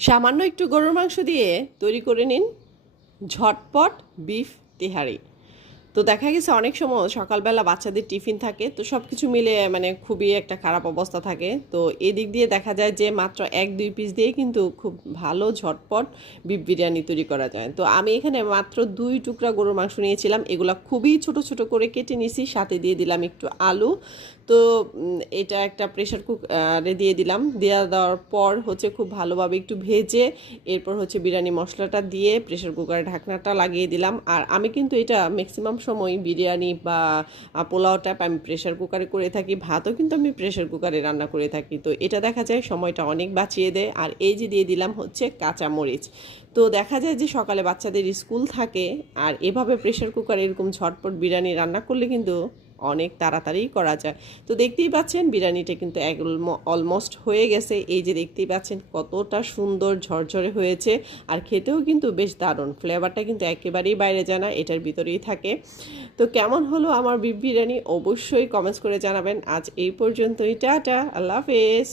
সামান্য একটু গরুর মাংস দিয়ে তৈরি করে নিন ঝটপট বিফ তেহারি। তো দেখা গেছে অনেক সময় সকালবেলা বাচ্চাদের টিফিন থাকে, তো সব কিছু মিলে মানে খুবই একটা খারাপ অবস্থা থাকে। তো এদিক দিয়ে দেখা যায় যে মাত্র 1-2 পিস দিয়ে কিন্তু খুব ভালো ঝটপট বিফ বিরিয়ানি তৈরি করা যায়। তো আমি এখানে মাত্র 2 টুকরা গরুর মাংস নিয়েছিলাম, এগুলা খুবই ছোট ছোট করে কেটে নিয়েছি, সাথে দিয়ে দিলাম একটু আলু। তো এটা একটা প্রেশার কুকারে দিয়ে দিলাম, দেওয়ার পর হচ্ছে খুব ভালোভাবে একটু ভেজে এরপর হচ্ছে বিরিয়ানি মশলাটা দিয়ে প্রেশার কুকারের ঢাকনাটা লাগিয়ে দিলাম। আর আমি কিন্তু এটা ম্যাক্সিমাম সময় বিরিয়ানি বা পোলাও টাইপ আমি প্রেশার কুকারে করে থাকি, ভাতও কিন্তু আমি প্রেশার কুকারে রান্না করে থাকি। তো এটা দেখা যায় সময়টা অনেক বাঁচিয়ে দেয়। আর এই যে দিয়ে দিলাম হচ্ছে কাঁচা মরিচ। তো দেখা যায় যে সকালে বাচ্চাদের স্কুল থাকে, আর এভাবে প্রেশার কুকারে এরকম ঝটপট বিরিয়ানি রান্না করলে কিন্তু অনেক তাড়াতাড়ি করা যায়। তো দেখতেই পাচ্ছেন বিরিয়ানিটা কিন্তু অলমোস্ট হয়ে গেছে। এই যে দেখতেই পাচ্ছেন কতটা সুন্দর ঝরঝরে হয়েছে, আর খেতেও কিন্তু বেশ দারুণ, ফ্লেভারটা কিন্তু একেবারেই বাইরে যায় না, এটার ভিতরেই থাকে। তো কেমন হলো আমার বিফ বিরিয়ানি অবশ্যই কমেন্টস করে জানাবেন। আজ এই পর্যন্তই, টাটা, আল্লাহ হাফেজ।